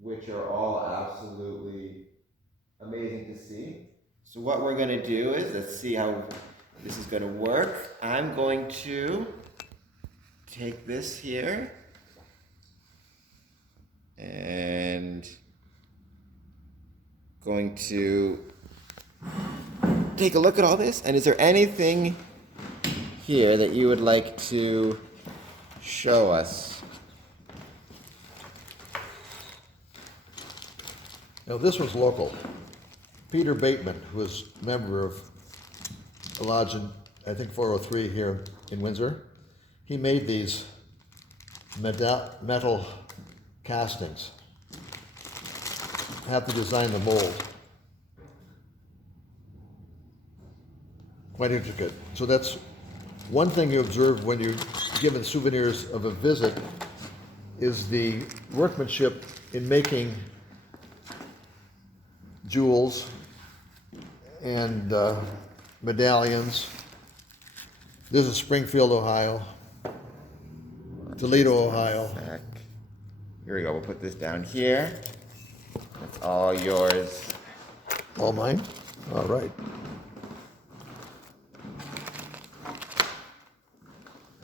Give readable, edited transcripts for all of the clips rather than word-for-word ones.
which are all absolutely amazing to see. So what we're going to do is, let's see how this is going to work. I'm going to take this here and going to take a look at all this. And is there anything here that you would like to show us? Now this was local. Peter Bateman, who was a member of the lodge in, I think, 403 here in Windsor, he made these metal castings. I have to design the mold. Quite intricate. So that's one thing you observe when you're given souvenirs of a visit, is the workmanship in making jewels and medallions. This is Springfield, Ohio. Toledo, Ohio. Here we go. We'll put this down here. That's all yours. All mine? All right.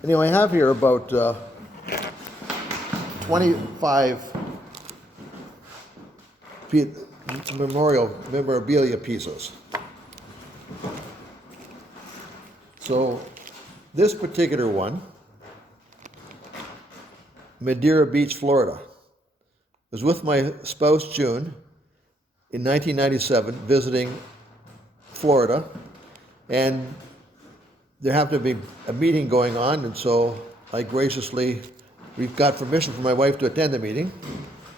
Anyway, I have here about 25 memorabilia pieces. So this particular one, Madeira Beach, Florida, was with my spouse June in 1997 visiting Florida, and there happened to be a meeting going on, and so I graciously, we got permission from my wife to attend the meeting,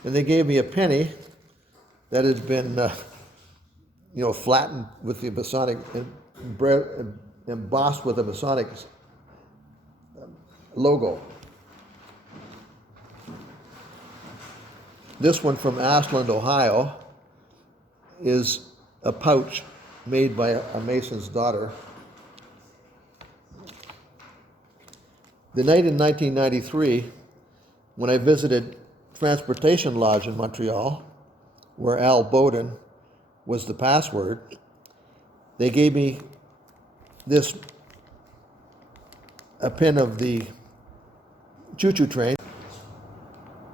and they gave me a penny that had been, flattened with the Masonic, embossed with the Masonic logo. This one from Ashland, Ohio, is a pouch made by a Mason's daughter. The night in 1993, when I visited Transportation Lodge in Montreal, where Al Bowden was the password, they gave me this, a pin of the choo-choo train.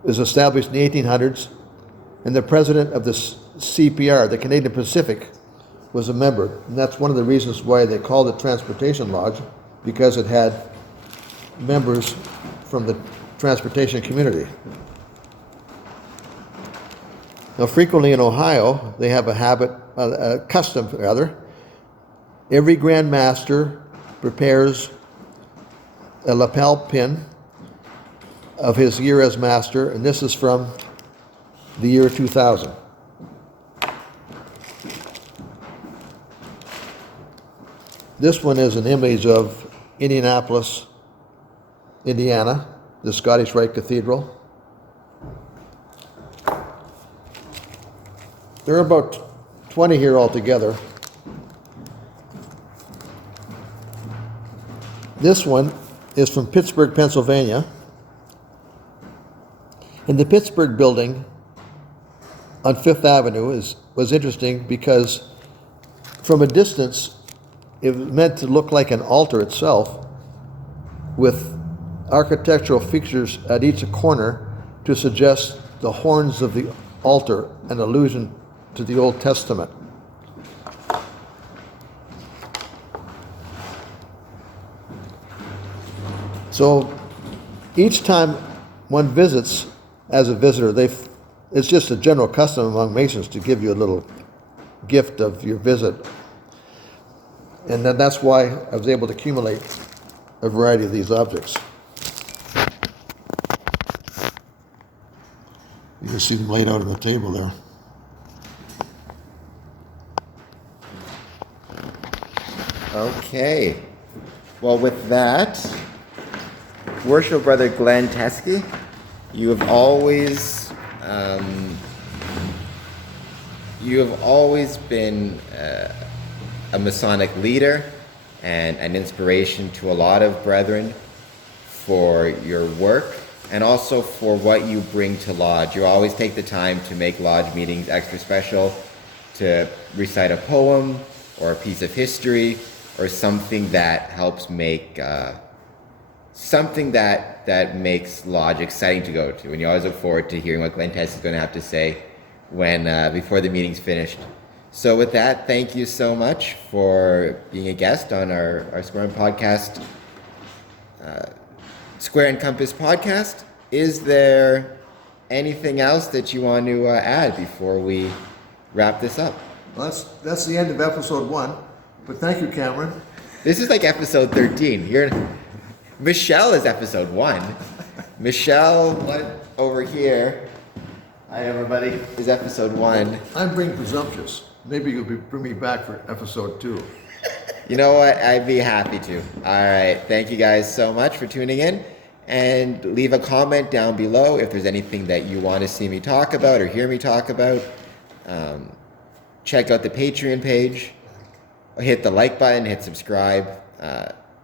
It was established in the 1800s, and the president of the CPR, the Canadian Pacific, was a member. And that's one of the reasons why they called it Transportation Lodge, because it had members from the transportation community. Now, frequently in Ohio, they have a custom rather. Every Grand Master prepares a lapel pin of his year as master, and this is from the year 2000. This one is an image of Indianapolis, Indiana, the Scottish Rite Cathedral. There are about 20 here altogether. This one is from Pittsburgh, Pennsylvania. And the Pittsburgh building on Fifth Avenue was interesting because from a distance, it was meant to look like an altar itself with architectural features at each corner to suggest the horns of the altar, an allusion to the Old Testament. So each time one visits as a visitor, it's just a general custom among Masons to give you a little gift of your visit. And then that's why I was able to accumulate a variety of these objects. You can see them laid out on the table there. Okay. Well, with that, Worshipful Brother Glen Teskey, you have always been a Masonic leader and an inspiration to a lot of brethren for your work and also for what you bring to Lodge. You always take the time to make Lodge meetings extra special, to recite a poem or a piece of history or something that helps make something that makes Lodge exciting to go to. And you always look forward to hearing what Glen Teskey is going to have to say when before the meeting's finished. So with that, thank you so much for being a guest on our Square and Podcast, Square and Compass podcast. Is there anything else that you want to add before we wrap this up? Well, that's the end of episode 1. But thank you, Cameron. This is like episode 13. Michelle is episode 1. Michelle, over here, hi everybody, is episode 1. I'm being presumptuous. Maybe you'll bring me back for episode 2. You know what? I'd be happy to. All right. Thank you guys so much for tuning in. And leave a comment down below if there's anything that you want to see me talk about or hear me talk about. Check out the Patreon page. Hit the like button, hit subscribe.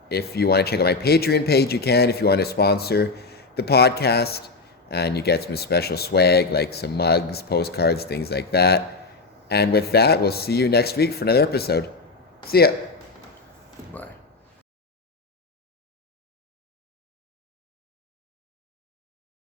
If you want to check out my Patreon page, you can. If you want to sponsor the podcast, and you get some special swag like some mugs, postcards, things like that. And with that, we'll see you next week for another episode. See ya.